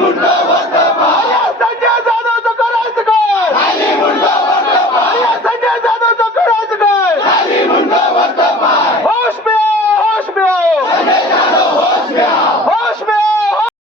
would know what that